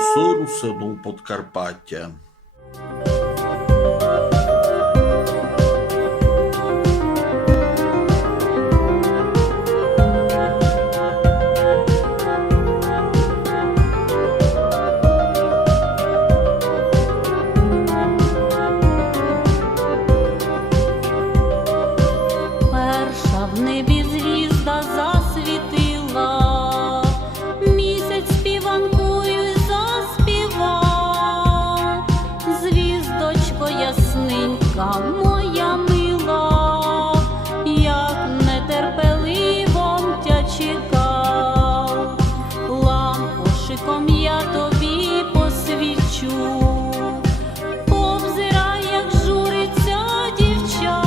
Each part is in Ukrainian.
сиру сину Подкарпаття. Перша в небі звізда засвітила, місяць співанкою й заспівав. Звіздочко ясненька, моя мила, як нетерпеливо тя чекав. Лампошиком я тобі посвічу, повзирай, як журиться дівча.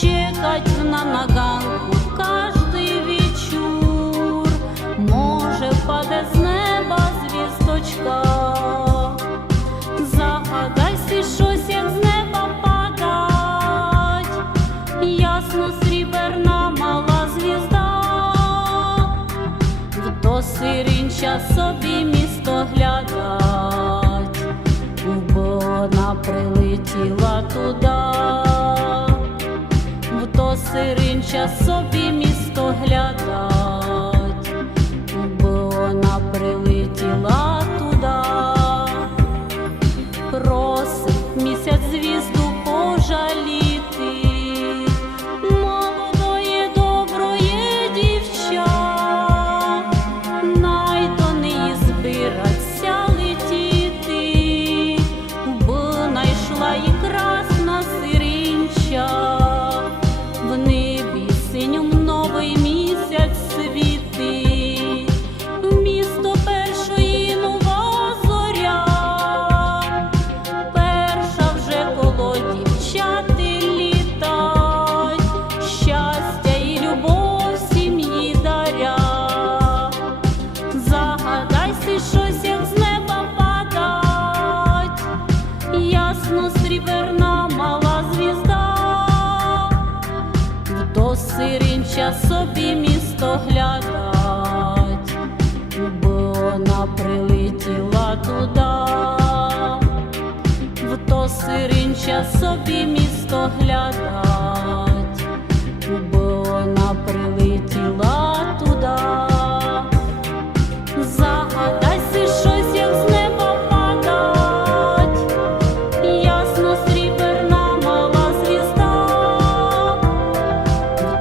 Чекать на ганку кожний вечір, може впаде з неба звісточка. Загадайся щось, як з неба падать, ясно сріберна мала звізда. В то сирінча собі місто глядать, бо вона прилетіла туди. То сиринча собі місто глядать, бо вона прилетіла туди. Просить місяць звізду пожаліти, молодої доброї дівча. Най до неї збираться летіти, бо найшла і красна сиринча. В небі синім новий місяць світить, в місто першої нова зоря. Перша вже коло дівчати літать, щастя і любов сім'ї даря. Загадайся щось, як з неба падать, ясно сріберна мала звізда. То сиринча собі місто глядать, бо вона прилетіла туди. В то сиринча собі місто глядать, бо вона прилетіла туди. Загадайся щось, як з неба падать, ясно сріберна мала звізда.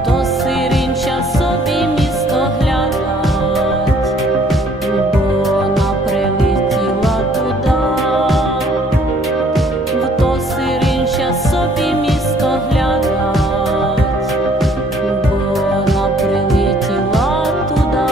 То сиринча собі місто глядать, бо вона прилетіла туди. В то сиринча собі місто глядать, бо вона прилетіла туди.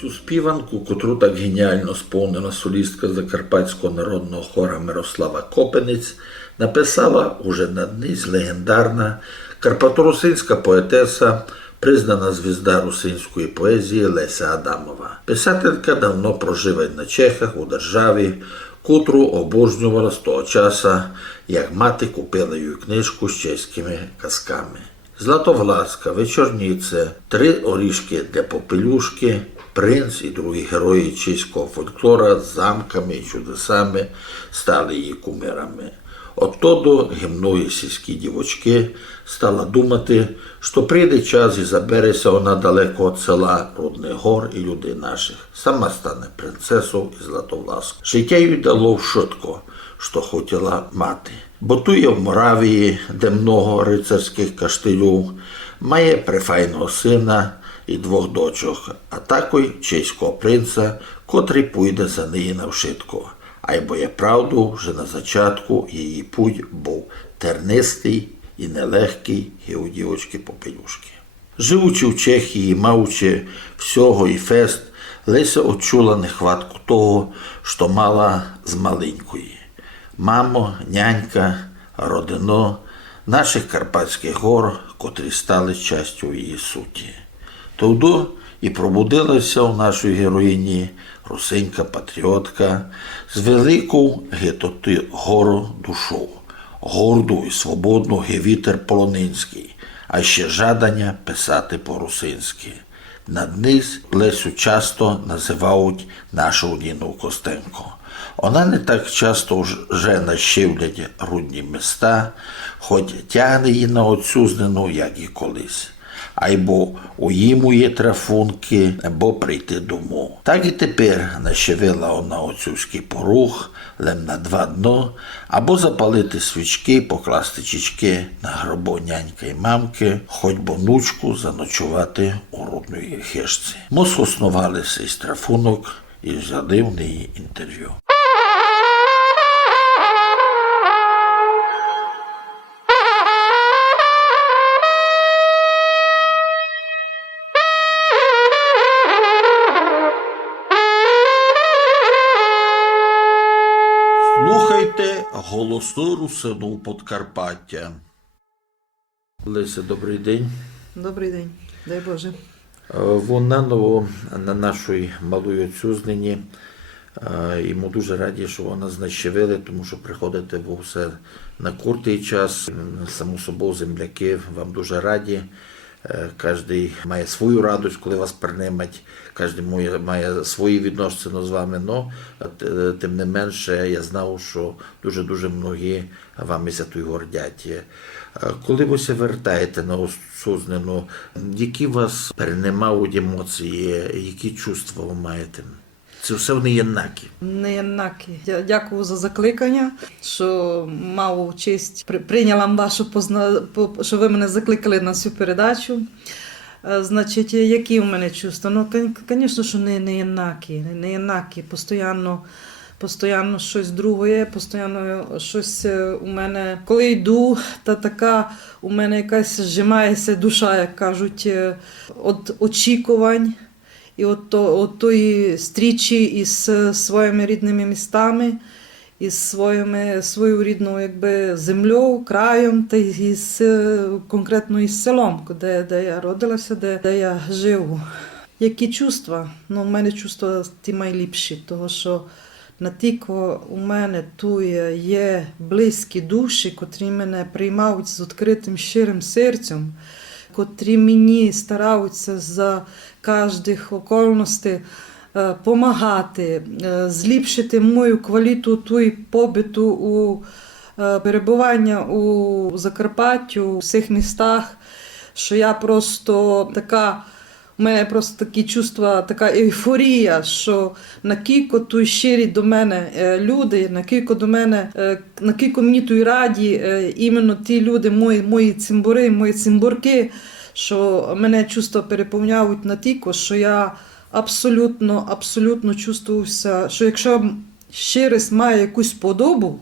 Цю співанку, котру так геніально сповнила солістка Закарпатського народного хора Мирослава Копенець, написала уже наднизь легендарна карпаторусинська поетеса, признана звізда русинської поезії Леся Адамова. Писателька давно проживає на Чехах у державі, котру обожнювала з того часу, як мати купила їй книжку з чеськими казками. Златовласка, Вечорніце, Три орішки для попелюшки, Принц і другі герої чеського фольклора з замками і чудесами стали її кумирами. Оттоді гімнує сільські дівочки, стала думати, що прийде час і забереться вона далеко від села, Рудних гор і людей наших. Сама стане принцесою і Златовласкою. Життя їй дало швидко, що хотіла мати. Ботує в Моравії, де много рицарських каштелів, має префайного сина і двох дочок, а також чеського принца, котрий пойде за неї навшитко. А й бо є правду, що на зачатку її путь був тернистий і нелегкий, і у дівочки попелюшки. Живучи в Чехії, маючи всього і фест, Леся відчула нехватку того, що мала з маленької. Мамо, нянька, родино, наших Карпатських гор, котрі стали частю її суті. Тогда і пробудилася у нашій героїні русинька-патріотка з велику гетоти гору душу, горду і свободну гевітер полонинський, а ще жадання писати по-русинськи. Надниз Лесю часто називають нашу Ніну Костенко. Вона не так часто вже нащивлять рудні міста, хоч тягне її на оцюзнену, як і колись. Айбо уїмує трафунки, або прийти дому. Так і тепер нащевила вона оцюський порух, лем на 2 дно, або запалити свічки, покласти чічки на гробо нянька й мамки, хоч бо внучку заночувати у рудної хижці. Ми схоснувалися із трафунок і взяли в неї інтерв'ю. Слухайте голосу русину Подкарпаття. Леся, добрий день. Добрий день, дай Боже. Вона на нашій малої отцюзнині. І ми дуже раді, що вона знащевили, тому що приходите ви все на куртий час. Само собою земляки вам дуже раді. Кожен має свою радість, коли вас приймуть. Кожен має свої відносини з вами. Но тим не менше, я знав, що дуже многі вами тут гордять. Коли ви се вертаєте на Осузнену, які вас переймають емоції, які чувства ви маєте? Це все вони єднакі. Не однакі. Я дякую за закликання, що мав честь прийняла вашу що ви мене закликали на цю передачу. Значить, які у мене чувства? Ну, звісно, що не однакі. Постійно щось друге, постійно щось у мене. Коли йду, та така у мене якась зжимається душа, як кажуть, від очікувань. І от тої стрічі із своїми рідними містами, із свою рідною землею, краєм, та конкретно із селом, де я родилася, де я живу. Які чувства? Ну, у мене чувства ті найліпші, тому що натільки у мене тут є близькі душі, котрі мене приймають з відкритим щирим серцем, котрі мені стараються за кожних околностей допомагати, зліпшити мою кваліту побиту у перебування у Закарпатті, у всіх містах, що я просто така, у мене просто такі чувства, така ейфорія, що накільки тут щирі до мене люди, накільки мені тут раді, іменно ті люди, мої цимбури, мої цимбурки, що мене чувства переповняють натільки, що я абсолютно чувствуюся, що якщо щирість має якусь подобу,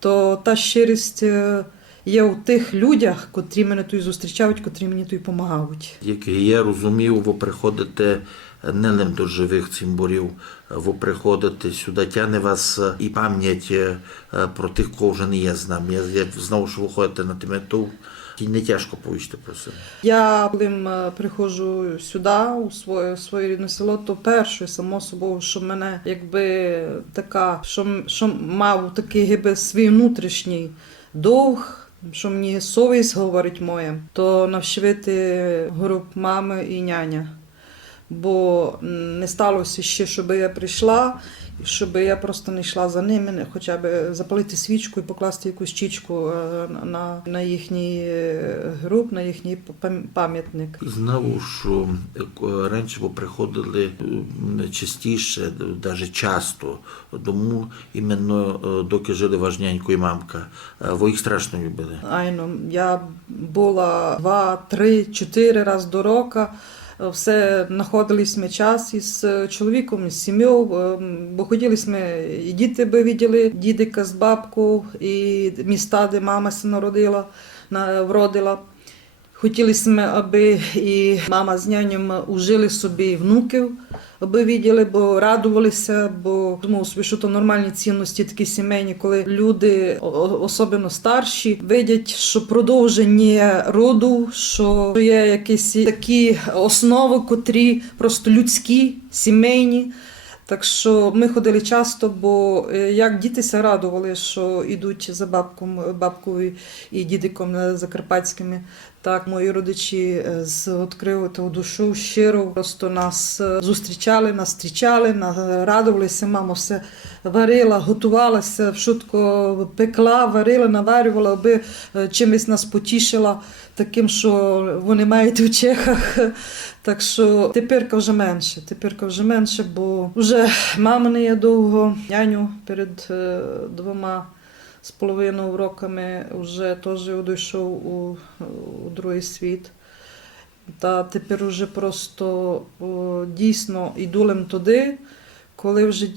то та щирість є у тих людях, котрі мене тут зустрічають, котрі мені тут допомагають. Як я розумів, ви приходите не лише до живих цимбурів, ви приходите сюди, тягне вас і пам'ять про тих, кого вже не є з нами. Я знав, що ви ходите на Тимету, і не тяжко повісти про себе. Я, коли приходжу сюди, у своє рідне село, то перше, само собою, що мене така, що мав такий свій внутрішній довг, що мені совість говорить моя, то навчити груп мами і няня. Бо не сталося ще, щоб я прийшла, щоб я просто не йшла за ними, хоча б запалити свічку і покласти якусь чічку на їхній груп, на їхній пам'ятник. Знав, що раніше ви приходили частіше, навіть часто, тому іменно доки жили ваш нянько і мамка. Ви їх страшно любили? Айно, я була 2, 3, 4 рази до року. Все знаходились ми час із чоловіком, із сім'єю, бо ходили ми, і діти би виділи, дідика з бабку, і міста, де мама се народила, вродила. Хотілося ми, аби і мама з няням ужили собі внуків, аби виділи, бо радувалися, бо думав собі, що то нормальні цінності такі сімейні, коли люди, особливо старші, видять, що продовження роду, що є якісь такі основи, котрі просто людські, сімейні. Так що ми ходили часто, бо як дітися радували, що йдуть за бабкою і дідиком закарпатськими, так мої родичі з відкритою душою щиро просто нас зустрічали, радувалися, мама все варила, готувалася, швидко пекла, варила, наварювала, аби чимось нас потішила, таким, що вони мають у Чехах. Так що тепер вже менше, бо вже мама не є довго, няню перед 2,5 роками вже теж одійшов у другий світ. Та тепер вже просто дійсно йдулем туди, коли вже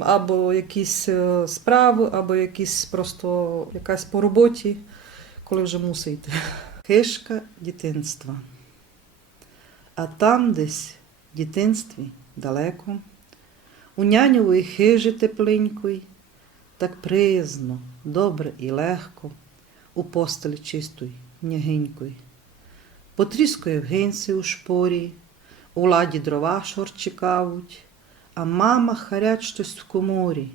або якісь справи, або якісь просто якась по роботі, коли вже мусить йти. Хишка дитинства. А там десь в дитинстві далеко, у няньової хижі тепленької, так приязно, добре і легко, у постелі чистої, м'ягенької. Потріскує в гинці у шпорі, у ладі дрова шорчикають, а мама харять щось в коморі,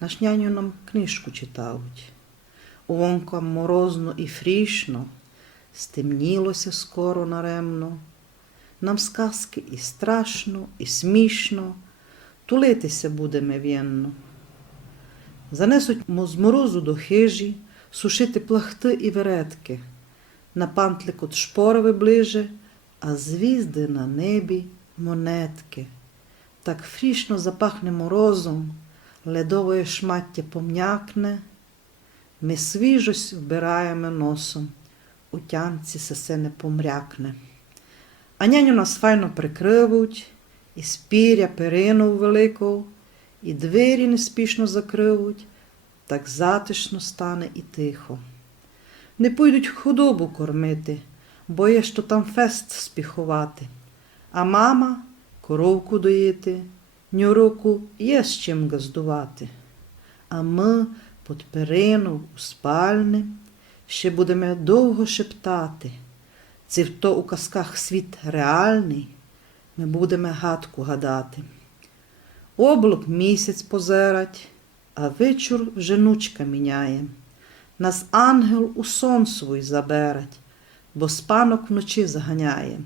наш няню нам книжку читають. У вонкам морозно і фрішно, стемнілося скоро наремно, нам сказки і страшно, і смішно, тулитися будемо в'єнно. Занесуть з морозу до хижі, сушити плахти і веретки. На пантлик от шпорови ближе, а звізди на небі монетки. Так фрішно запахне морозом, ледове шмаття пом'якне. Ми свіжость вбираємо носом, у тянці сесе не помрякне. А няню нас файно прикривуть, і спіря перину велику, і двері неспішно закривуть, так затишно стане і тихо. Не пойдуть худобу кормити, бо є, що там фест спіхувати. А мама коровку доїти, нюроку є з чим газдувати. А ми під перину у спальні ще будемо довго шептати. Це то у казках світ реальний, ми будемо гадку гадати. Облак місяць позерать, а вечір вже нучка міняє. Нас ангел у сон свій заберать, бо спанок вночі заганяє.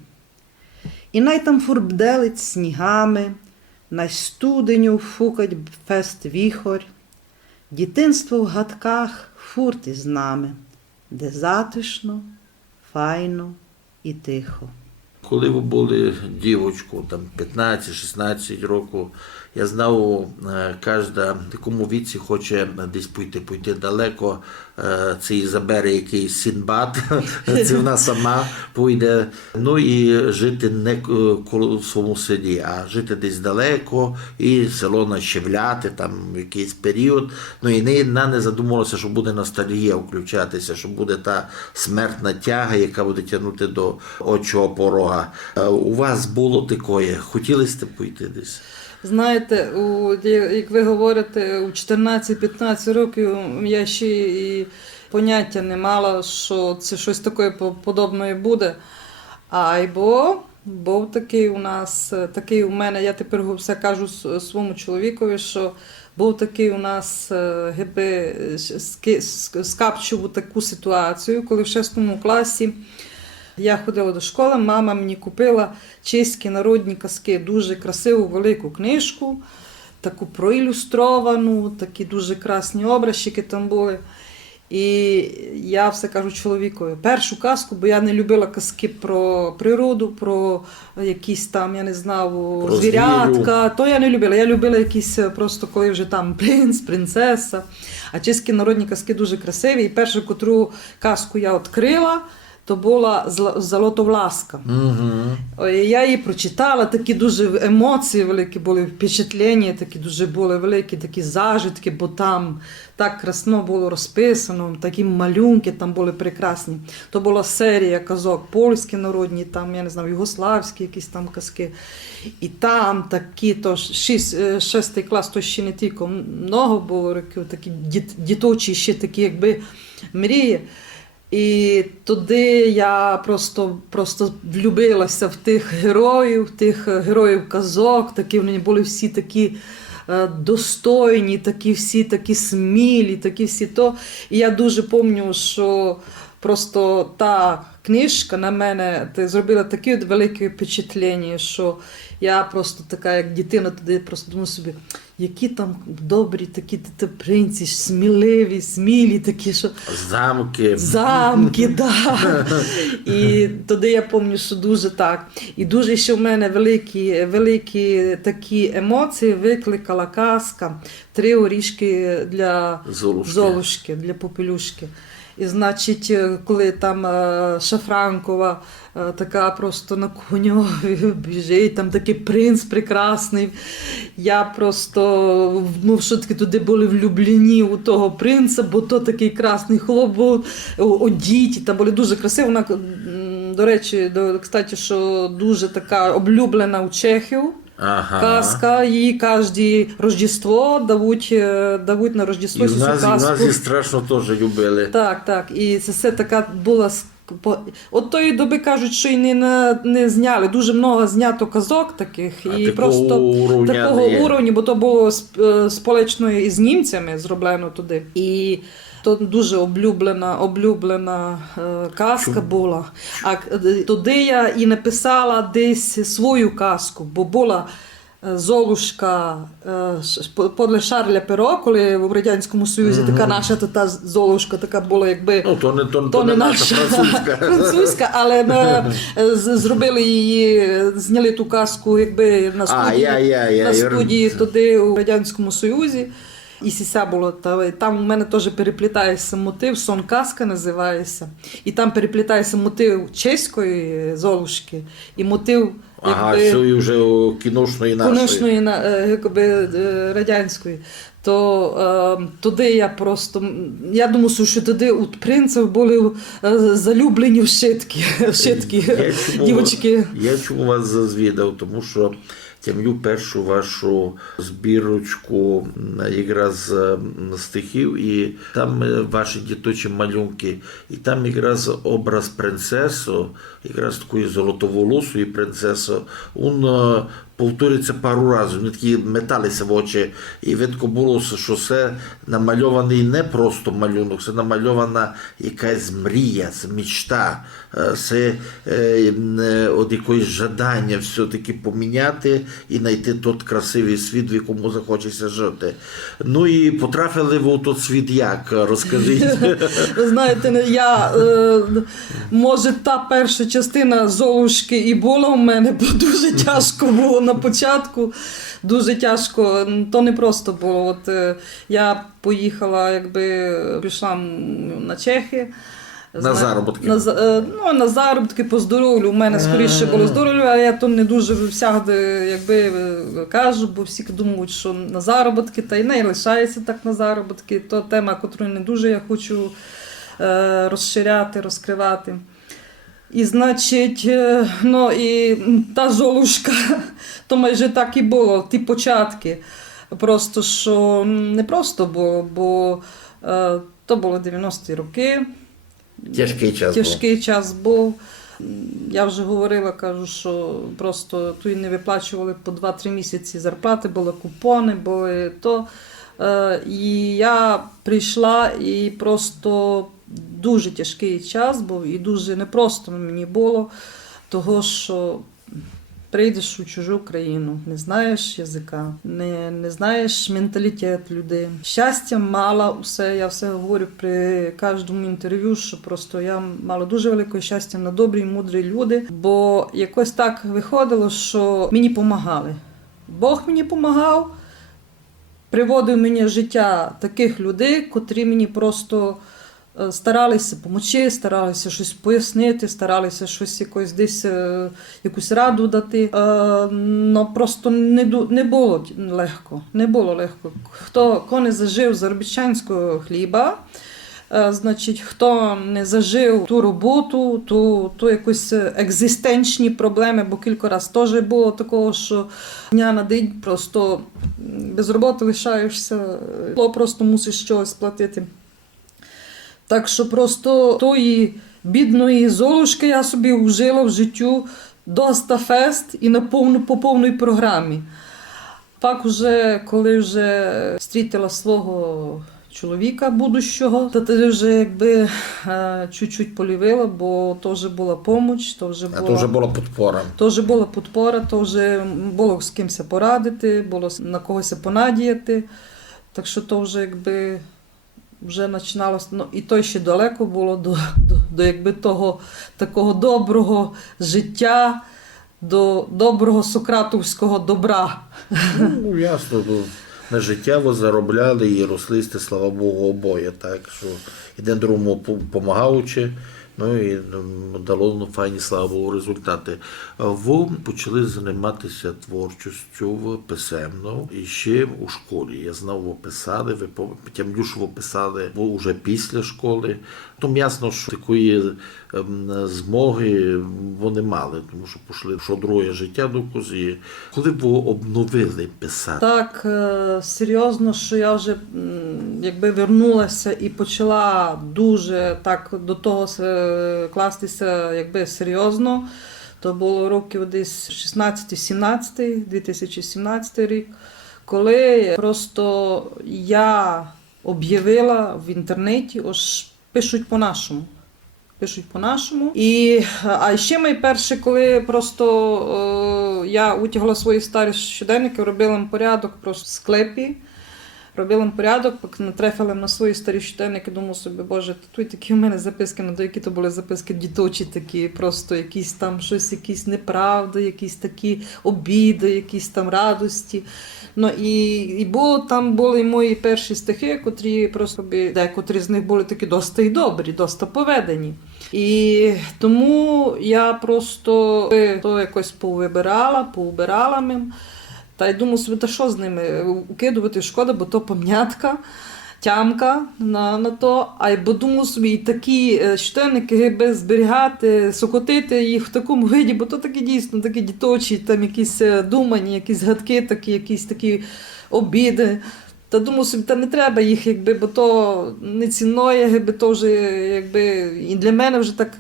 І най там фурбделить снігами, най студеню фукать фест віхорь. Дитинство в гадках фурти з нами, де затишно, файно і тихо. Коли ви були дівочку, там 15-16 років, я знав, кожна в такому віці хоче десь пойти далеко, це і забере якийсь Сінбад, це вона сама пойде, ну і жити не в своєму селі, а жити десь далеко, і село нащевляти, там якийсь період, ну і вона не задумувалася, що буде ностальгія включатися, що буде та смертна тяга, яка буде тягнути до очого порога. У вас було таке, хотіли сте пойти десь? Знаєте, як ви говорите, у 14-15 років я ще і поняття не мала, що це щось таке подобне буде. Айбо був такий у нас, такий у мене, я тепер все кажу своєму чоловікові, що був такий у нас скапчував таку ситуацію, коли в 6 класі я ходила до школи, мама мені купила чеські народні казки, дуже красиву велику книжку, таку проілюстровану, такі дуже красні образчики там були. І я все кажу чоловікові, першу казку, бо я не любила казки про природу, про якісь там, я не знав, звірятка, то я не любила. Я любила якісь просто, коли вже там принц, принцеса. А чеські народні казки дуже красиві. І першу, котру казку я відкрила, то була Золотовласка. Я її прочитала, такі дуже емоції великі були, впечатлення такі дуже були великі, такі зажитки, бо там так красно було розписано, такі малюнки там були прекрасні. То була серія казок польські народні, там, я не знаю, югославські якісь там казки. І там такі, то шестий клас, то ще не тільки много було років, такі діточі ще такі, якби мрії. І туди я просто влюбилася в тих героїв казок, такі вони були всі такі достойні, такі всі такі смілі, такі всі то. І я дуже пам'ятаю, що просто та книжка на мене зробила таке велике впечатлення, що я просто така, як дитина, туди просто думаю собі, які там добрі такі принці, сміливі, смілі такі, що... Замки, да. І тоді я пам'ятаю, що дуже так. І дуже ще в мене великі такі емоції викликала казка «Три орішки для Золушки, для Попелюшки». І, значить, коли там Шафранкова така просто на коньові біжить, там такий принц прекрасний. Я просто, що таки туди були влюблені у того принца, бо то такий красний хлоп був, одіті, там були дуже красиві. Вона, до речі, кстати, що дуже така облюблена у чехів. Казка, її кожне Рождество дають на Рождество і цю казку. І в нас її страшно теж любили. Так. І це все така була... От тої доби кажуть, що і не зняли. Дуже багато знято казок таких. І такого уровня, бо то було сполучно із німцями зроблено туди. І то дуже облюблена казка була. А туди я і написала десь свою казку, бо була Золушка подле Шарля Перо, коли в Радянському Союзі така наша та Золушка така була, якби... То не наша французька, але ми зробили її, зняли ту казку якби на студії туди у Радянському Союзі. І сіся було, там у мене теж переплітається мотив, сон казка називається. І там переплітається мотив чеської Золушки і мотив цієї вже кіношної нашої. Якби радянської. То туди я просто, я думаю, що туди у принців були залюблені вшитки дівчатки. Я чому вас зазвідав, тому що тямлю першу вашу збірочку якраз стихів, і там ваші діточі малюнки, і там якраз образ принцеси, якраз такої золотоволосої принцеси, він повторюється пару разів, вони такі металися в очі, і видко було, що це намальований не просто малюнок, це намальована якась мрія, це мечта, це от якесь жадання все-таки поміняти і знайти той красивий світ, в якому захочеться жити. Ну і потрапили ви у той світ як? Розкажіть. Ви знаєте, може та перша частина Золушки і була у мене, бо дуже тяжко було на початку, дуже тяжко, то не просто було. От я поїхала, пішла на Чехи. На заробітки? На заробітки по здоров'ю. У мене скоріше було здоров'я, але я то не дуже всягди, кажу, бо всі думають, що на заробітки, та й не лишається так на заробітки. То тема, яку не дуже я хочу розширяти, розкривати. І, значить, і та Золушка, то майже так і було, ті початки. Просто, що не просто було, бо то було 90-ті роки. Тяжкий час був. Я вже говорила, кажу, що просто тут не виплачували по 2-3 місяці зарплати, були купони, були то. І я прийшла і просто дуже тяжкий час був і дуже непросто мені було, того, що прийдеш у чужу країну, не знаєш язика, не знаєш менталітет людей. Щастя мала усе, я все говорю при кожному інтерв'ю, що просто я мала дуже велике щастя на добрі, мудрі люди, бо якось так виходило, що мені допомагали. Бог мені допомагав, приводив мені в життя таких людей, котрі мені просто старалися допомогти, старалися щось пояснити, старалися щось якось десь якусь раду дати. Но просто не було легко. Не було легко. Хто не зажив заробітчанського хліба, значить, хто не зажив ту роботу, то якось екзистенчні проблеми, бо кілька разів теж було такого, що дня на день просто без роботи лишаєшся, просто мусиш щось платити. Так що просто тої бідної Золушки я собі вжила в життю доста фест і по повній програмі. Так уже, коли вже зустріла свого чоловіка будущого, то тоді вже якби чуть-чуть полівила, бо то вже була поміч, то вже була підпора. То вже була підпора, то вже було з кимось порадити, було на когось понадіяти. Так що то вже якби вже починалося, ну і то ще далеко було до якби того такого доброго життя, до доброго сократовського добра. Ну, ясно, на життєво заробляли і росли, слава Богу, обоє, так, що один другому допомагаючи, ну і дало файні, слава Богу, результати. Ви почали займатися творчістю писемно і ще у школі. Я знав, ви писали, ви потім ви писали вже після школи. Тому ясно, що такої змоги вони мали, тому що пішли що друге життя до козі. Коли ви обновили писати? Так, серйозно, що я вже якби вернулася і почала дуже так до того кластися якби серйозно. То було років десь 16-17, 2017 рік, коли просто я об'явила в інтернеті, ось пишуть по-нашому. А ще найперше, коли просто я витягла свої старі щоденники, робила їм порядок просто в склепі. Робила їм порядок, поки натрефила на свої старі щоденники, думав собі, боже, тут такі в мене записки, ну, які то були записки діточі такі, просто якісь там щось, якісь неправди, якісь такі обіди, якісь там радості. Ну і там були мої перші стихи, котрі просто, декотрі з них були такі доста й добрі, доста поведені. І тому я просто то якось повибирала мим. Та й думав собі, та що з ними, укидувати шкода, бо то пам'ятка, тямка на то. Бо думав собі, і такі щоденники зберігати, сокотити їх в такому виді, бо то такі дійсно, такі діточі, там якісь думані, якісь гадки, такі, якісь такі обіди. Та думав собі, та не треба їх, якби, бо то не цінноє, якби, то вже, якби, і для мене вже так,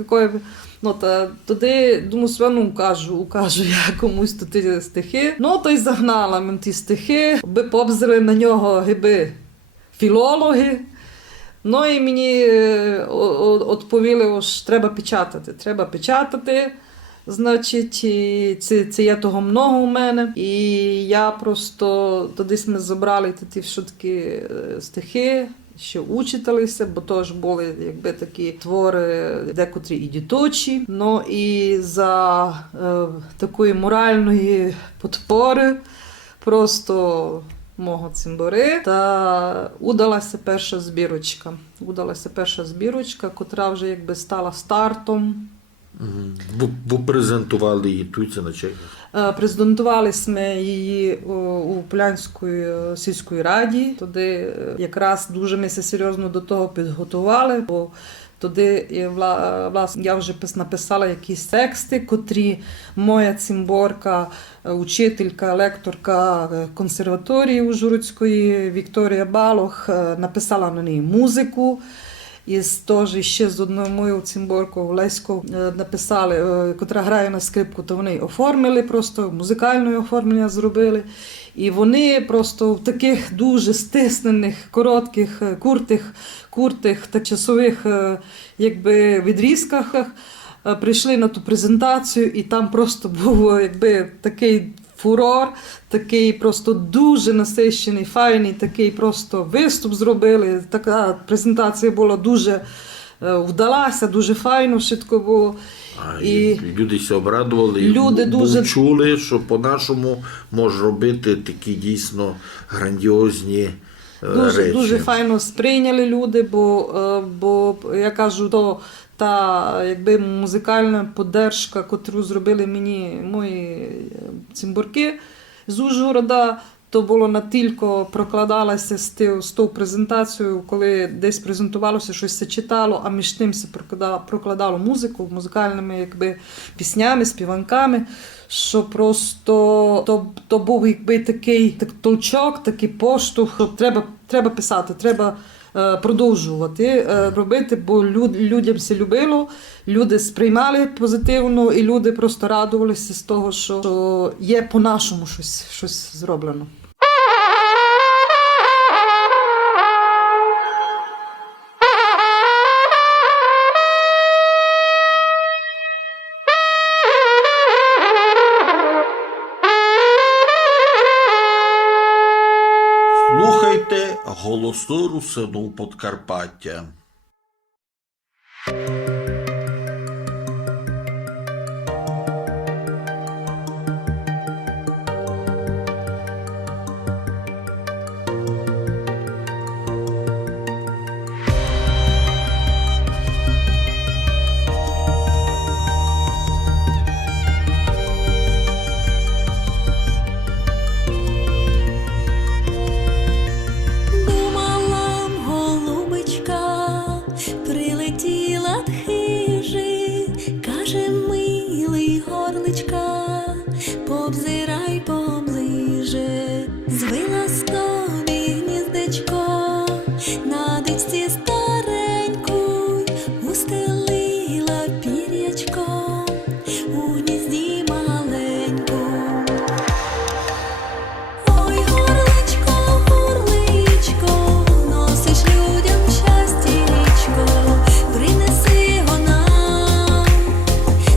ну, та тоді, думаю, ну, укажу я комусь ті стихи. Ну, то й загнала мен ті стихи, би побзрали на нього гиби філологи. Ну, і мені відповіли, що треба печатати. Значить, і це є того много у мене. І я просто, тоді ми забрали ті все-таки стихи, ще учиталися, бо теж були якби такі твори, декотрі і діточі. Ну і за такої моральної підпори просто мого цимбори, та удалася перша збірочка, котра вже якби стала стартом. Ви презентували її тут, на Чехах? Презентували ми її у Полянської сільської раді. Тоді якраз дуже ми серйозно до того підготували, бо тоді власне, я вже написала якісь тексти, котрі моя цимборка, учителька, лекторка консерваторії Ужгородської Вікторія Балох написала на неї музику. І теж ще з одною моєю цимборкою Леською написали, котра грає на скрипку, то вони оформили, просто музикальне оформлення зробили. І вони просто в таких дуже стиснених, коротких, куртих та часових якби, відрізках прийшли на ту презентацію, і там просто був якби, такий фурор, такий просто дуже насичений, файний, такий просто виступ зробили. Така презентація була дуже вдалася, дуже файно, швидко було. І люди се обрадували, люди дуже чули, що по-нашому може робити такі дійсно грандіозні Дуже, речі. дуже файно сприйняли люди, бо я кажу, то та якби музикальна поддержка, котру зробили мені мої цимбурки з Ужгорода, то було натільки прокладалося з тою презентацією, коли десь презентувалося, щось се читало, а між тим се прокладало музику, музикальними якби, піснями, співанками, що просто то був якби такий толчок, такий поштовх, що треба писати, треба продовжувати робити, бо людям це любило, люди сприймали позитивно, і люди просто радувалися з того, що є по-нашому щось зроблено. Слухайте голосну русину Подкарпаття. Думала, голубочка, прилетіла д хижі, каже, милий горличка, пообзирай поближе, звила собі гніздечко, на дичці старенькуй, устелила пір'ячко, у гнізді маленьку. Ой, горличко, горличко, носиш людям щастячко, принеси го нам,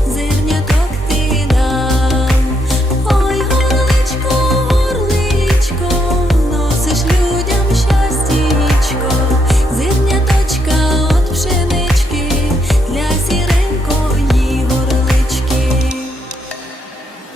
зерняток ти дам. Ой, горличко, горличко, носиш людям щастячко, зерняточка от пшенички для сіренької горлички.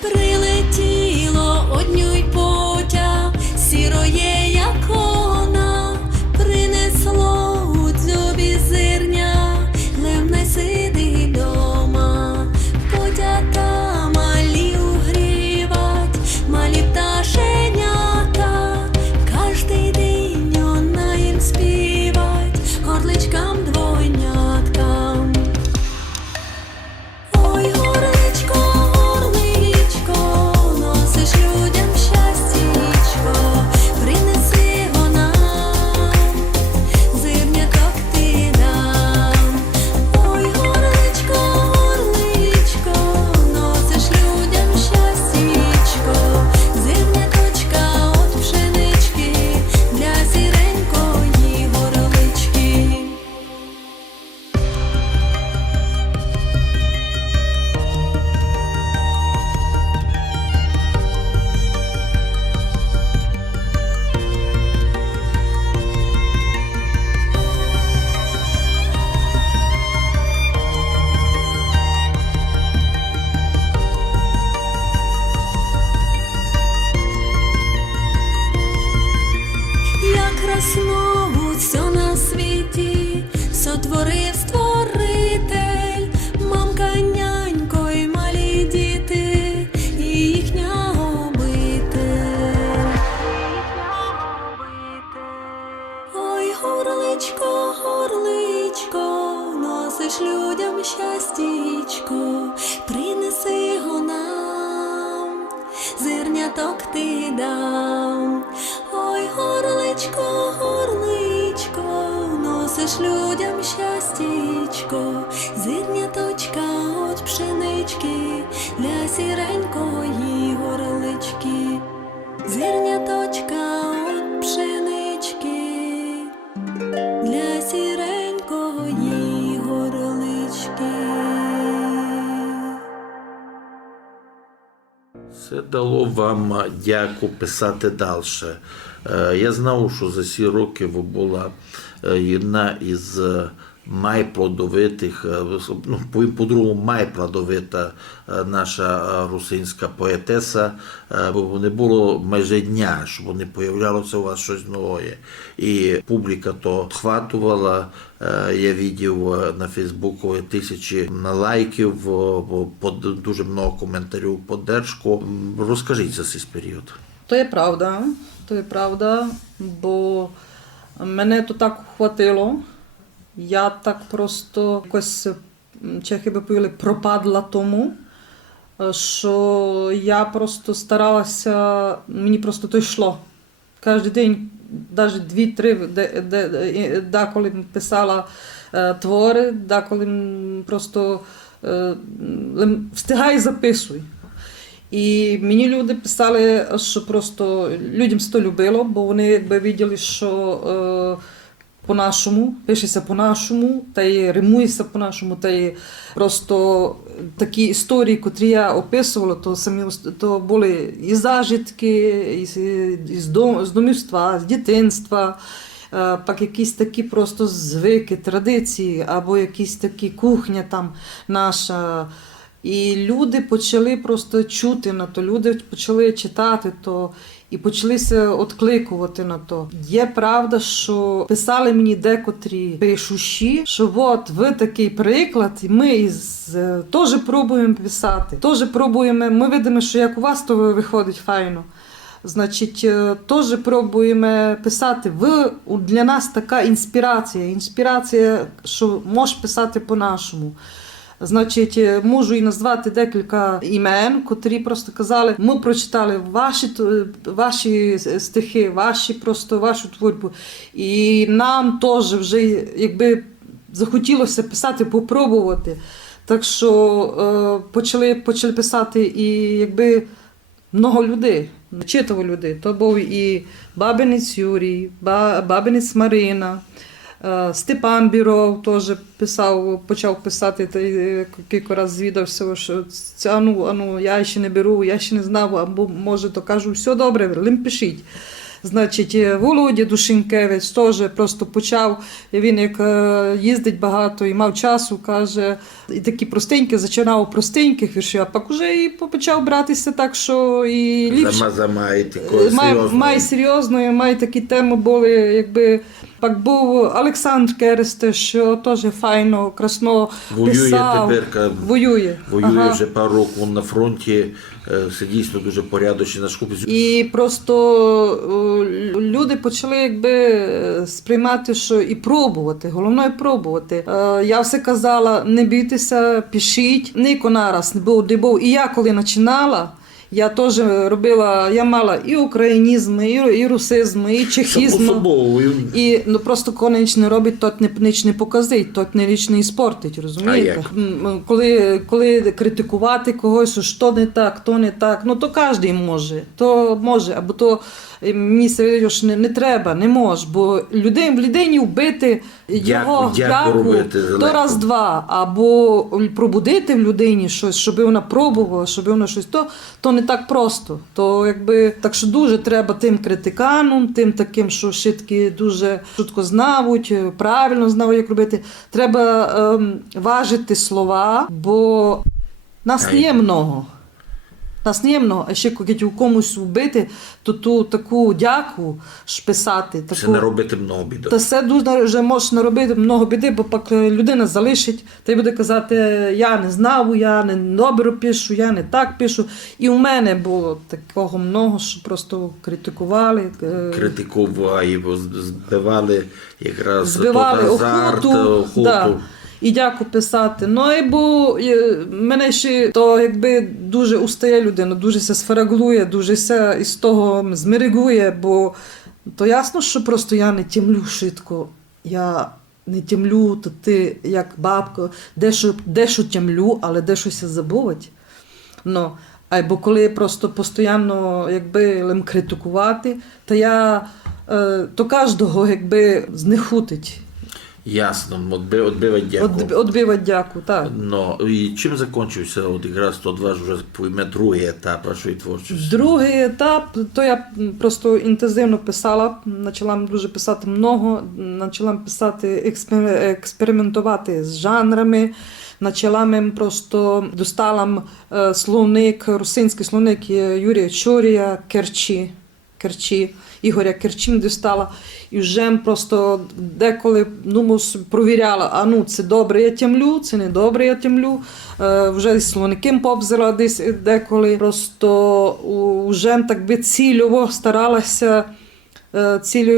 Прилетіло одню й потя, сіроє, як вона, принесло у дзьобі зерня, лемне сиди дома. Потята малі угрівать, малі пташенята, кожний день вона їм співать, горличкам двойняткам. Ой, горличко, горличко, носиш людям щастячко, принеси го нам, зерняток ти дам. Ой, горличко, горличко, носиш людям щастячко, зерняточка от пшенички для сіренької горлички. Як красного все на світі сотворив створитель, мамка, нянько й малі діти, і їхня обитель. Ой, горличко, горличко, носиш людям щастячко, принеси го нам, зерняток ти дам. Ой, горличко, горличко, носиш людям щастячко, зерняточка от пшенички для сіренької горлички, зерняточка от пшенички для сіренької горлички. Це дало вам дяку писати далі. Я знав, що за ці роки ви була одна із майплодовитих, ну, по-другому майплодовита наша русинська поетеса, бо не було майже дня, щоб не появлялося у вас щось нове. І публіка то хватувала, я бачив на Фейсбуку тисячі лайків, дуже багато коментарів поддержку. Розкажіть за цей період. То є правда, бо мене то так хватило. Я так просто якось, чехи би повіли, пропадла тому, що я просто старалася, мені просто то йшло. Кожен день, навіть 2-3, деколи писала твори, деколи просто встигай і записуй. І мені люди писали, що просто людям це любило, бо вони якби бачили, що по-нашому, пишеться по-нашому, та й римується по-нашому, та й просто такі історії, котрі я описувала, то були і зажитки, з домівства, з дитинства, пак якісь такі просто звики, традиції, або якісь такі кухня там наша. І люди почали просто чути на то, люди почали читати то і почалися відкликувати на то. Є правда, що писали мені декотрі пишущі, що от ви такий приклад, і ми теж пробуємо писати, теж пробуємо, ми видимо, що як у вас то виходить файно. Значить, теж пробуємо писати. Ви для нас така інспірація, що можеш писати по-нашому. Значить, можу і назвати декілька імен, котрі просто казали, ми прочитали ваші стихи, вашу творбу, і нам теж вже якби захотілося писати, попробувати. Так що почали писати і якби много людей, читали людей. То був і Бабинець Юрій, Бабинець Марина, Степан Біров теж почав писати, кілька разів звідався, що я ще не беру, я ще не знав, або може то кажу, все добре, лим пишіть. Значить, Володя Душенкевич теж просто почав, він як їздить багато і мав часу, каже, і такі простенькі, починав простеньких віршів, а пак уже і почав братися так, що і ліпше. Май серйозно, май такі теми були, якби, пак був Олександр Кересте, що теж файно, красно писав. Воює. Воює вже пару років на фронті, це дійсно дуже порядочний наш хлопець. І просто люди почали якби сприймати, що і пробувати, головне пробувати. Я все казала, не бійтеся, пишіть. Ніко нараз не був. І я коли починала, я теж робила, я мала і українізм, і русизм, і чехізм. І просто коли ніч не робить, то ніч не показить, то ніч не іспортить, розумієте? Коли критикувати когось, що не так, то не так, то кожен може, або то мені ж не треба, не може, бо людині вбити його дяку, то раз-два, або пробудити в людині щось, щоб вона пробувала, щоб вона щось, то не так просто. То якби, так що дуже треба тим критиканам, тим таким, що швидкі дуже швидко знають, правильно знають, як робити. Треба важити слова, бо нас не є много. Нас не є много, а ще коли комусь вбити, то ту таку дяку ж писати. Це наробити много біди. Та це дуже вже можеш наробити много біди, бо пак людина залишить, та й буде казати, я не знав, я не добре пишу, я не так пишу. І у мене було такого много, що просто критикували. Критикували, збивали якраз охоту. Да. І дяку писати. Ну, і бо мене ще то якби дуже устає людина, дуже се сфараглує, дуже се із того змиригує, бо то ясно, що просто я не тямлю швидко. Я не тямлю, то ти як бабка, дещо тямлю, але дещо се забувати. Ну, або коли просто постійно якби критикувати, то я то кожного якби знехутить. Ясно, отбивать дяку. Отбивати дяку, так. Ну, і чим закінчився от «Ігра 102» вже пойме другий етап вашої творчості? Другий етап, то я просто інтенсивно писала, почала дуже писати много, почала писати, експериментувати з жанрами, почала просто достала словник, русинський словник Юрія Чорія, Керчі, Ігоря Керчі достала. І вже просто деколи провіряла, це добре я тямлю, це не добре я тямлю. Вже словники побзила десь деколи. Просто вже так би цільово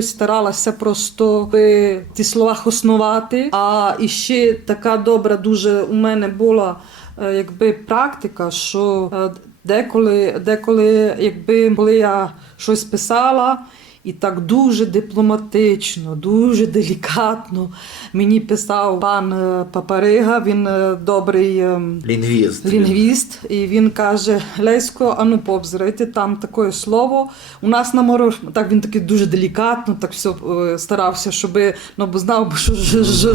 старалася просто ті слова основати. А іще така добра дуже у мене була практика, що деколи, коли я щось писала, і так дуже дипломатично, дуже делікатно мені писав пан Папарига, він добрий лінгвіст, і він каже: Лесько, побзирайте, там таке слово. У нас на море, так він такий дуже делікатно, так все старався, щоб, бо знав,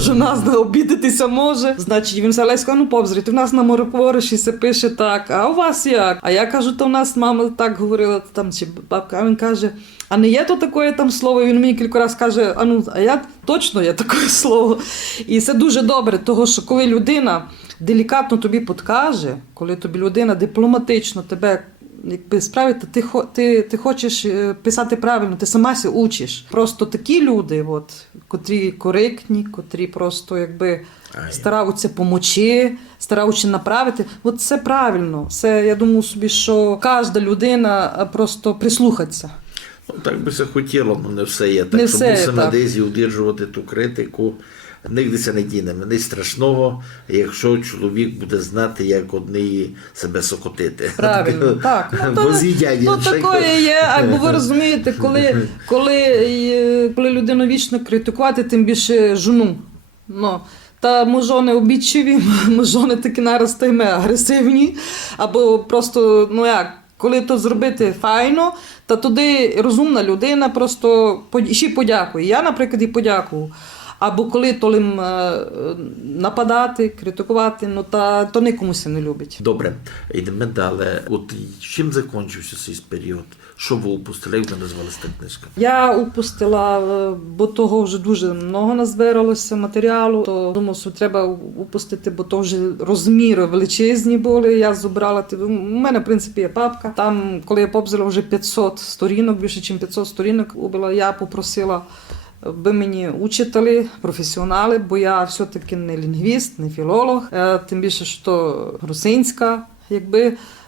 що нас обідатися може. Значить, він сказав: Лесько, побзирайте, у нас на моревориші се пише так, а у вас як? А я кажу, то у нас мама так говорила, там, чи бабка, а він каже: а не є то таке там слово? Він мені кілька разів каже: а я точно є таке слово. І це дуже добре, тому що коли людина делікатно тобі підкаже, коли тобі людина дипломатично тебе справить, то ти хочеш писати правильно, ти сама се учиш. Просто такі люди, котрі коректні, котрі просто стараються помочи, стараються направити. Це правильно. Це, я думаю собі, що кожна людина просто прислухається. Так би це хотіло, але не все є. Так не що мусимо десь удержувати ту критику. Нігде не дінемо. Не страшного, якщо чоловік буде знати, як одні себе сокотити. Правильно, так. То таке є, або ви розумієте, коли людину вічно критикувати, тим більше жону. Та можони обідчиві, можони такі нараз агресивні, або просто, коли то зробити файно, та туди розумна людина просто ще подякує. Я, наприклад, і подякував. Або коли то нападати, критикувати, то нікомусь не любить. Добре, йдемо далі. От чим закінчився цей період? Що ви упустили? Як ви назвалася та книжка? Я упустила, бо того вже дуже много назбиралося матеріалу. То думав, що треба упустити, бо то вже розміри величезні були. Я зібрала, у мене, в принципі, є папка. Там, коли я побзила вже 500 сторінок, більше, ніж 500 сторінок, я попросила би мені учителі, професіонали, бо я все-таки не лінгвіст, не філолог, тим більше, що русинська,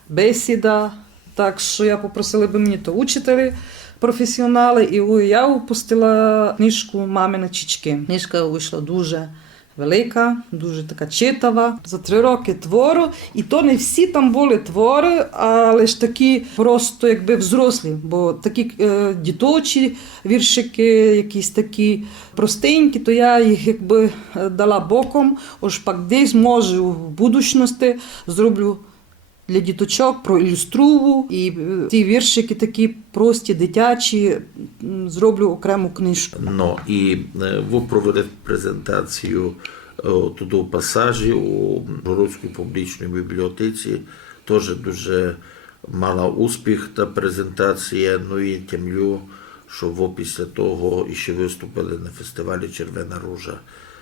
бесіда. Так що я попросила би мені то учителі, професіонали, і я випустила книжку «Мамини чічки». Книжка вийшла дуже велика, дуже така читава. За 3 роки твору, і то не всі там були твори, але ж такі просто взрослі, бо такі діточі віршики, якісь такі простенькі, то я їх дала боком, ось пак десь, може, в будущності зроблю для діточок, проілюструю, і ті віршики такі прості, дитячі, зроблю окрему книжку. І ви провели презентацію туди у пасажі у Ужгородській публічній бібліотеці. Теж дуже мала успіх та презентація, і тямлю, що ви після того ще виступили на фестивалі «Червена ружа».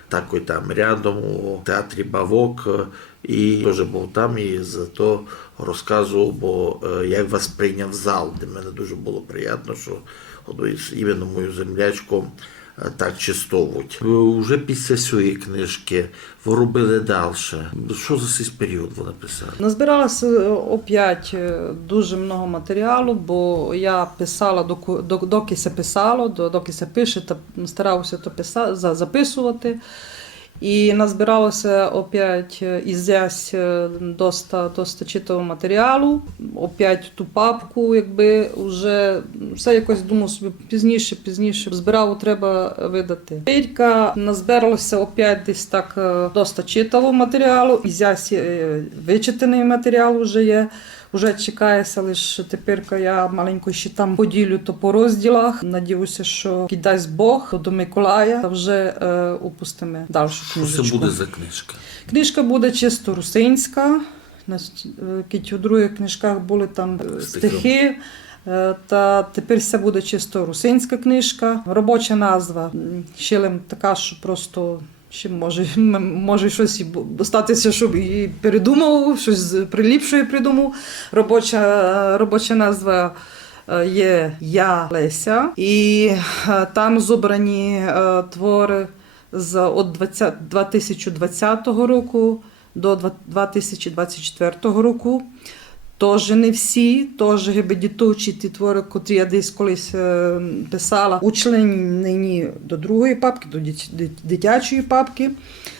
Так, там рядом у театрі «Бавок», і теж був там, і зато розказував, бо як вас прийняв зал, де мене дуже було приємно, що іменно мою землячку так чистовують. Вже після цієї книжки ви робили далі. Що за цей період ви написали? Назбиралося опять дуже много матеріалу, бо я писала, доки се писало, доки се пише, та старалася то записувати. І назбиралося опять ізясь доста читого матеріалу, опять ту папку, вже все якось думав собі пізніше, збирав, треба видати. Тепер назбиралося опять десь так доста читого матеріалу, ізясь вичитаний матеріал вже є, Вже чекається, лише тепер я маленько ще там поділю то по розділах. Надіюся, що дасть Бог то до Миколая вже упустимо далі Що книжечку. це буде за книжка? Книжка буде чисто русинська. У других книжках були там стихи. Та тепер це буде чисто русинська книжка. Робоча назва ще така, що просто ще може щось і статися, щоб і передумав, щось приліпшує придумав. Робоча назва є «Я Леся». І там зобрані твори від 2020 року до 2024 року. Тож не всі, тож діточі ті твори, котрі я десь колись писала, учленені до другої папки, до дитячої папки.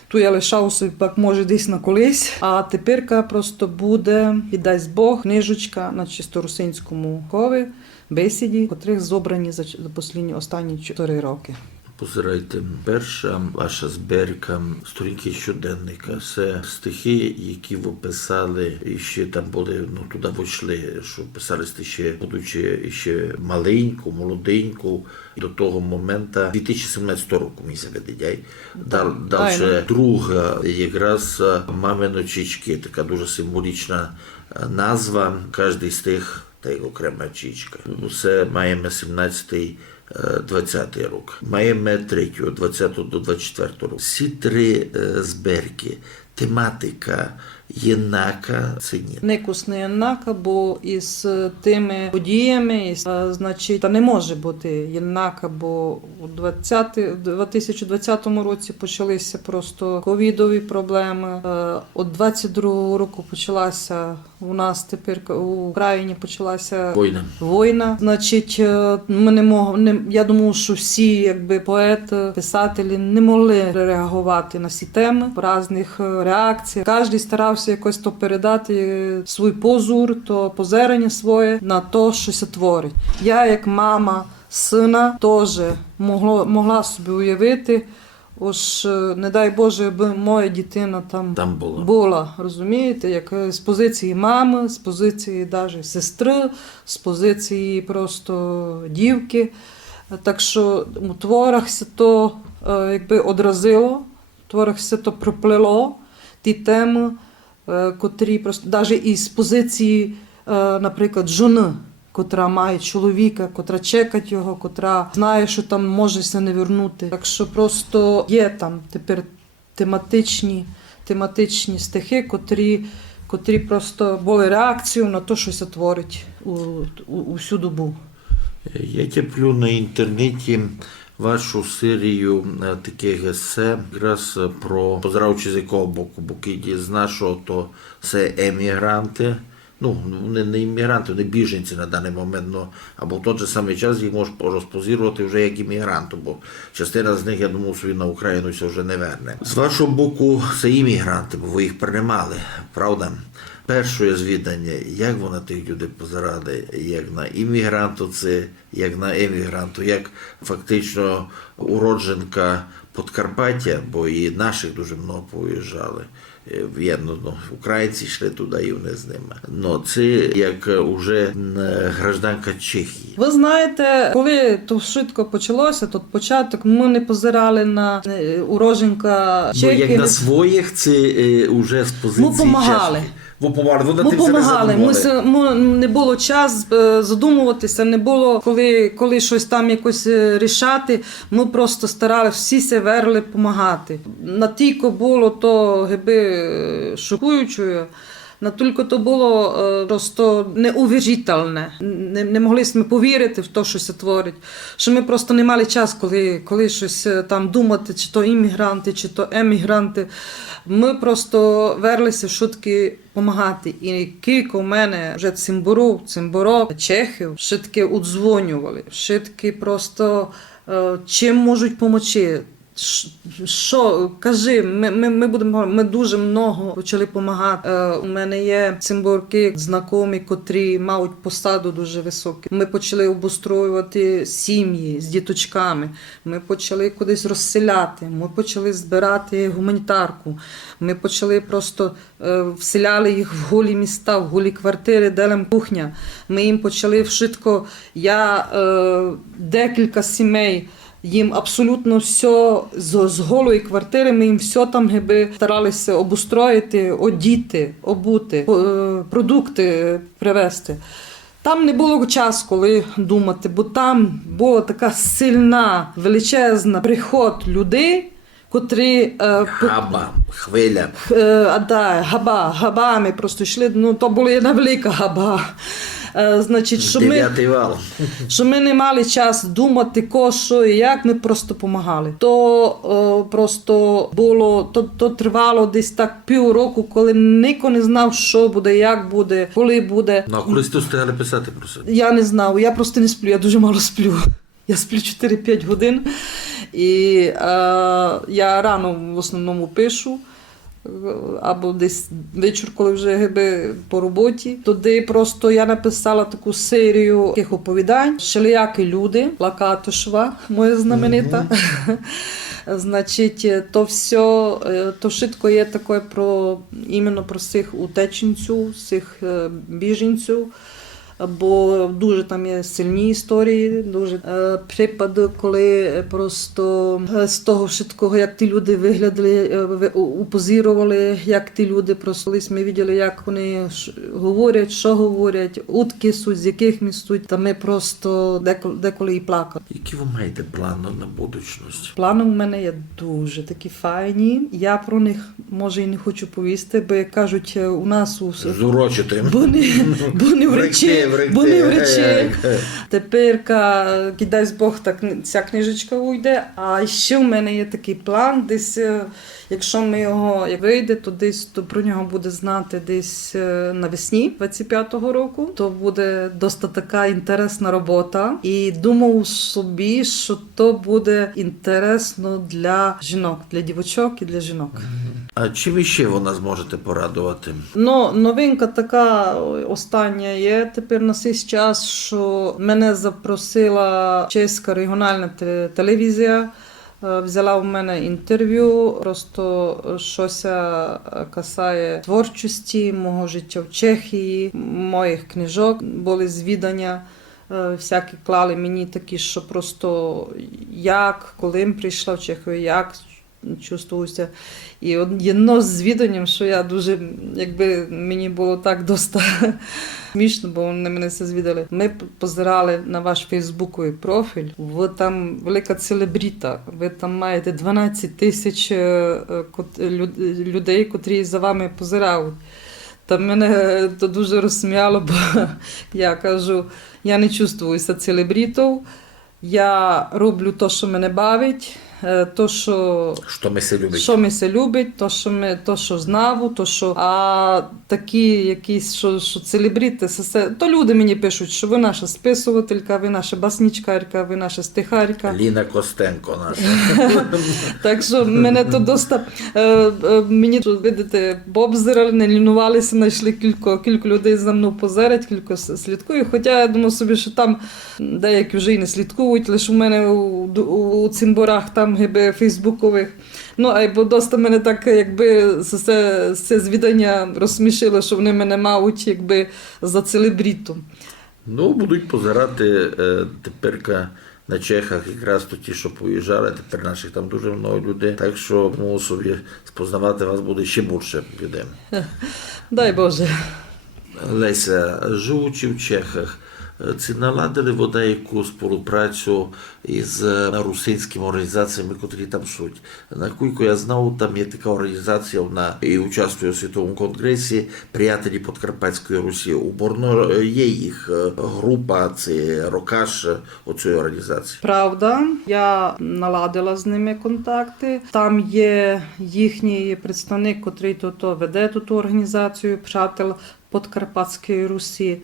Ту я лишав собі, може, десь на колись. А тепер просто буде, і дасть Бог, книжечка на чисто русинському мові, бесіді, котрих зобрані за останні 4 роки. Позирайте, перша ваша збірка сторінки щоденника. Це стихи, які ви писали, і ще там були, туди вийшли, що писали стихи, будучи ще маленьку, молоденьку, до того моменту, 2017 року, мені заведення. Далі друга, якраз «Мамино чічки», така дуже символічна назва, кожен з тих, та й окрема чічка. Це маємо 17-й 20-й рік. Маємо 3-го, 20-го до 24-го року. Всі 3 збірки, тематика єднака, це ні. Никус не єднака, бо із тими подіями, значить, не може бути єднака, бо у 2020 році почалися просто ковідові проблеми. От 22-го року почалася у нас тепер у Україні почалася війна. Значить, ми не могли, я думаю, що всі поети, писателі не могли реагувати на ці теми, різних реакцій. Кожен старався якось то передати свій позор, то позирання своє на те, що се творить. Я, як мама сина, теж могла собі уявити, ось, не дай Боже, аби моя дитина там була, розумієте, як з позиції мами, з позиції навіть сестри, з позиції просто дівки. Так що у творах се то одразило, в творах се то проплело, ті теми, котрі просто, навіть із позиції, наприклад, жони, котра має чоловіка, котра чекає його, котра знає, що там може се не вернути. Так що просто є там тепер тематичні стихи, котрі просто були реакцією на те, що се творить у всю добу. Я теплю на інтернеті вашу серію таких есе, якраз про, позираючи з якого боку, бо з нашого, то це емігранти, вони не іммігранти, вони біженці на даний момент, або в той же самий час їх можна розпозирувати вже як іммігранту, бо частина з них, я думаю, собі на Україну це вже не верне. З вашого боку, це іммігранти, бо ви їх приймали, правда? Перше звідання, як ви на тих людей позирали, як на іммігранту це, як на емігранту, як фактично уродженка Подкарпаття, бо і наших дуже много поїжджали. Українці йшли туди і вони з ними. Це як уже гражданка Чехії. Ви знаєте, коли то швидко почалося, тот початок, ми не позирали на уродженка Чехії. Як на своїх, це вже з позиції Ми допомагали. Ми допомагали. Не було час задумуватися, не було коли щось там якось рішати. Ми просто старалися, всі се верли допомагати. Натільки було то шокуюче, натільки то було просто неуважительне. Не могли ми повірити в те, що се творить. Що ми просто не мали час, коли щось там думати, чи то іммігранти, чи то емігранти. Ми просто верлися шутки допомагати. І кілька у мене вже цимборок, чехів, швидки удзвонювали, швидки просто чим можуть допомогти. Що, кажи, ми дуже много почали допомагати. У мене є цимборки, знайомі, котрі мають посаду дуже високу. Ми почали обустроювати сім'ї з діточками, ми почали кудись розселяти, ми почали збирати гуманітарку, ми почали просто вселяли їх в голі міста, в голі квартири, делем кухня. Ми їм почали швидко, декілька сімей, їм абсолютно все з голої квартири, ми їм все там старалися обустроїти, одіти, обути, продукти привезти. Там не було часу, коли думати, бо там була така сильна, величезна приход людей, котрі Хвиля. Габами просто йшли, то була jedna велика габа. Значить, Дев'ятий вал. що ми не мали час думати, що і як, ми просто допомагали. То просто було, то тривало десь так півроку, коли ніхто не знав, що буде, як буде, коли буде. Ну, а коли ти встигали писати про це? Я не знав, я просто не сплю, я дуже мало сплю. Я сплю 4-5 годин, і я рано в основному пишу, або десь вечір, коли вже по роботі. Тоді просто я написала таку серію таких оповідань. «Шеліякі люди», Лакатушева, моя знаменита. Значить, то все, то швидко є таке іменно про цих утеченців, цих біженців. Бо дуже там є сильні історії, дуже припади, коли просто з того швидкого, як ті люди виглядали, упозирували, як ті люди просто ми бачили, як вони говорять, що говорять, утки суть, з яких містуть, та ми просто деколи і плакали. Які ви маєте плани на будучність? Плани в мене є дуже такі файні, я про них може і не хочу повісти, бо як кажуть у нас Зурочити. бо не врачі. Вони врачі. Тепер, дай Бог, ця книжечка уйде. А ще в мене є такий план, десь, якщо ми його вийде, то десь про нього буде знати десь навесні 25-го року. То буде досить така інтересна робота. І думав собі, що то буде інтересно для жінок, для дівчаток і для жінок. А чим іще ви нас можете порадувати? Новинка така остання є тепер на цей час, що мене запросила чеська регіональна телевізія, взяла в мене інтерв'ю, просто щось касає творчості, мого життя в Чехії, моїх книжок, були звідання. Всякі клали мені такі, що просто як, коли прийшла в Чехію, як чувствуюся. І одно з звіданням, що я дуже, мені було так досить смішно, бо вони мене це звідали. Ми позирали на ваш фейсбуковий профіль, ви там велика целебріта, ви там маєте 12 тисяч людей, котрі за вами позирають. Та мене то дуже розсміяло, бо я кажу, я не чувствуюся целебрітом, я роблю те, що мене бавить, то, що ми се любить, то, що знав, то, що, а такі якісь, що целебріти, то люди мені пишуть, що ви наша списувателька, ви наша баснічкарка, ви наша стихарка. Ліна Костенко наша. Так що мене то досить, мені, видите, обзирали, не лінувалися, знайшли кілька людей за мною позирять, кілька слідкують, хоча я думаю собі, що там деякі вже і не слідкують, лише у мене у цимборах там фейсбукових. Бо досить мене так, це звідання розсмішило, що вони мене мають, за целебрітом. Будуть позирати тепер на Чехах, якраз ті, що поїжджали, тепер наших там дуже много людей, так що собі спознавати вас буде ще більше людей. Дай Боже. Леся, живучи в Чехах, чи наладили ви деяку співпрацю із русинськими організаціями, які там суть? Наскільки я знав, там є така організація, вона і участвує у Світовому конгресі «Приятелі Подкарпатської Русі». У Борно є їх група, це Рокаш у цій організації. Правда, я наладила з ними контакти. Там є їхній представник, який веде ту організацію, «Приятель Подкарпатської Русі,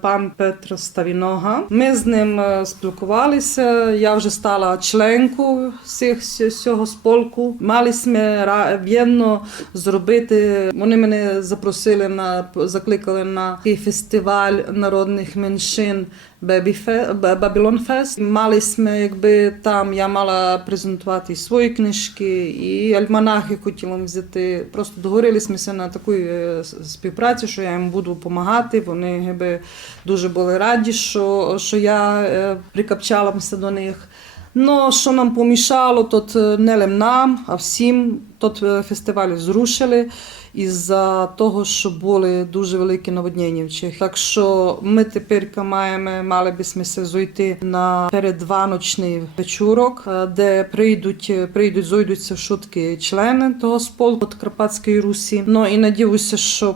пан Петр Ставінога. Ми з ним спілкувалися, я вже стала членкою цього сполку. Мали ми в'єнно зробити, вони мене закликали на фестиваль народних меншин Babylon Fest. Мали ми, там я мала презентувати і свої книжки, і альманахи хотіла взяти. Просто договорилися на таку співпрацю, що я їм буду допомагати. Вони дуже були раді, що я прикопчалася до них. Но що нам помішало, тут не нам, а всім, тут фестиваль зрушили із-за того, що були дуже великі наводнення в Чехії. Так що ми тепер мали б зайти на передваночний вечірок, де зойдуться шутки члени того сполку Карпатської Русі. Ну і надіюся, що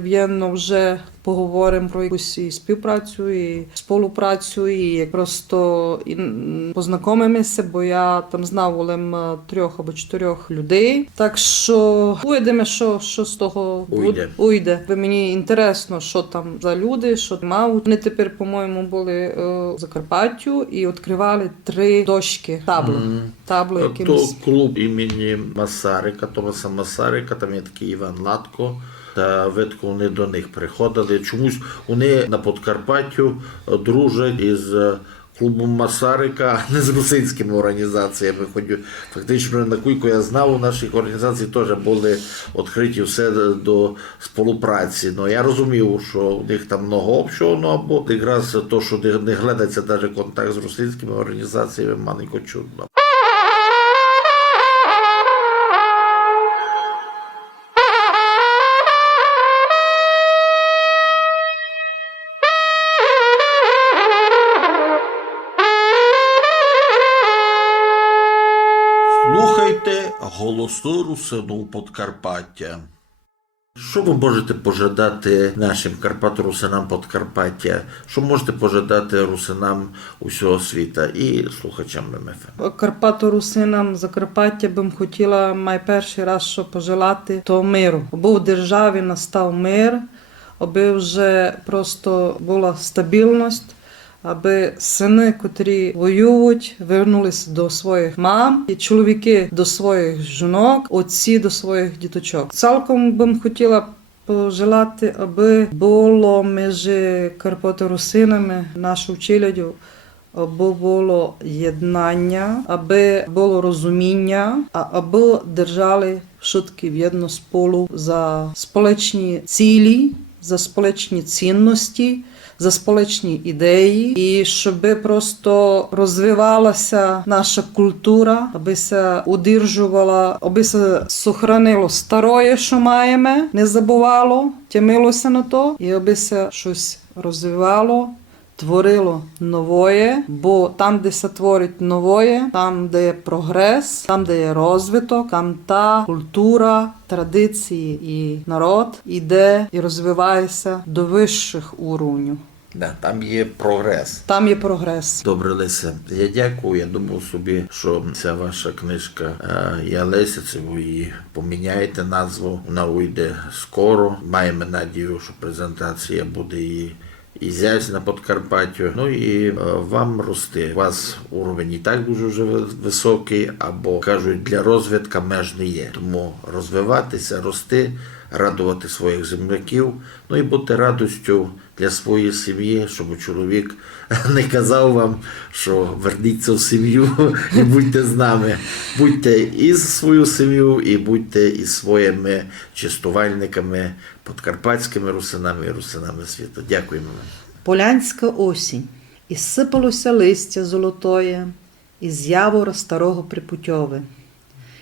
в'єнно вже поговоримо про якусь і співпрацю, і співпрацю, і просто познайомимося, бо я там знав 3 або 4 людей. Так що уйдемо, що з того уйде. Мені інтересно, що там за люди, що мають. Вони тепер, по-моєму, були в Закарпаттю і відкривали 3 дошки, табло якимось. То клуб імені Масарика, Томаса Масарика, там є такий Іван Латко. Та видко вони до них приходили. Чомусь вони на Подкарпаттю дружать із клубом Масарика, а не з русинськими організаціями. Хоч фактично, наскільки я знав, у наших організацій теж були відкриті все до співпраці. Но я розумів, що у них там много общого, або якраз то, що не глядаться навіть контакт з русинськими організаціями, маленько чудно. Слухайте голосу русину Подкарпаття. Що ви можете пожадати нашим карпаторусинам Подкарпаття? Що можете пожадати русинам усього світа і слухачам МФМ? Карпаторусинам Закарпаття б хотіла найперший раз, що пожелати, то миру. Бо в державі настав мир, аби вже просто була стабільність, аби сини, котрі воюють, вернулися до своїх мам, і чоловіки до своїх жінок, отці до своїх діточок. Цілком би хотіла пожелати, аби було між карпаторусинами, нашою челядю, аби було єднання, аби було розуміння, аби держали všetky в єдну сполу за спolečні цілі, за спolečні цінності, за спolečні ідеї, і щоб просто розвивалася наша культура, аби се удержувала, аби се сохранило старое, що маємо, не забувало, тямилося на то, і аби се щось розвивало, творило новое, бо там, де се творить новое, там, де є прогрес, там, де є розвиток, там та культура, традиції і народ іде і розвивається до вищих уровнів. Да, там є прогрес. Там є прогрес. Добре, Леся, я дякую. Я думав собі, що ця ваша книжка «Я Леся», це ви її поміняєте назву, вона уйде скоро. Маємо надію, що презентація буде її і зязь на Подкарпаттю. Ну і вам рости. У вас уровень і так дуже вже високий, або, кажуть, для розвитку меж не є. Тому розвиватися, рости, радувати своїх земляків, ну і бути радістю для своєї сім'ї, щоб чоловік не казав вам, що верніться в сім'ю і будьте з нами. Будьте із свою сім'ю і будьте із своїми чистувальниками, подкарпатськими русинами і русинами світу. Дякуємо вам. Полянська осінь. І сипалося листя золотоє, із явора старого припутьове.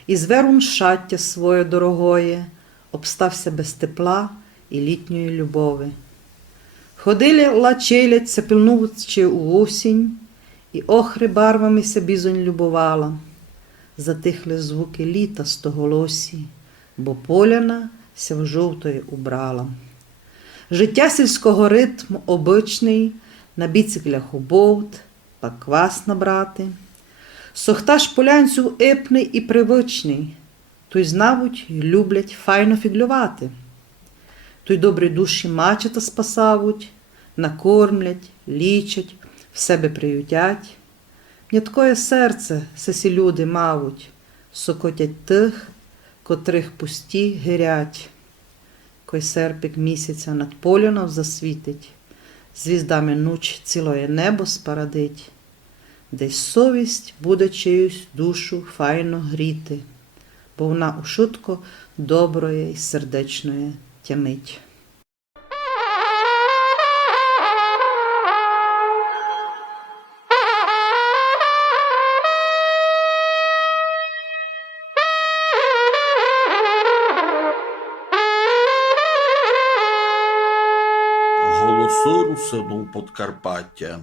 Із верун шаття своє дорогоє, обстався без тепла і літньої любови. Ходили лачеляться, пильнувачи у осінь, і охри барвами се бізонь любувала. Затихли звуки літа стоголосі, бо поляна ся в жовтої убрала. Життя сільського ритму обичний, на біциклях у бовт, па квас набрати. Сохтаж полянцю епний і привичний, той знавуть й люблять файно фіглювати. той добрі душі мачета спасавуть, накормлять, лічать, в себе приютять. М'яткоє серце сесі люди мавуть, сокотять тих, котрих пусті гирять. Кой серпик місяця над полянов засвітить, звіздами нуч цілоє небо спарадить, десь совість буде чиюсь душу файно гріти, бо вона у шутко доброї й сердечної тямить. Голосу русину Подкарпаття.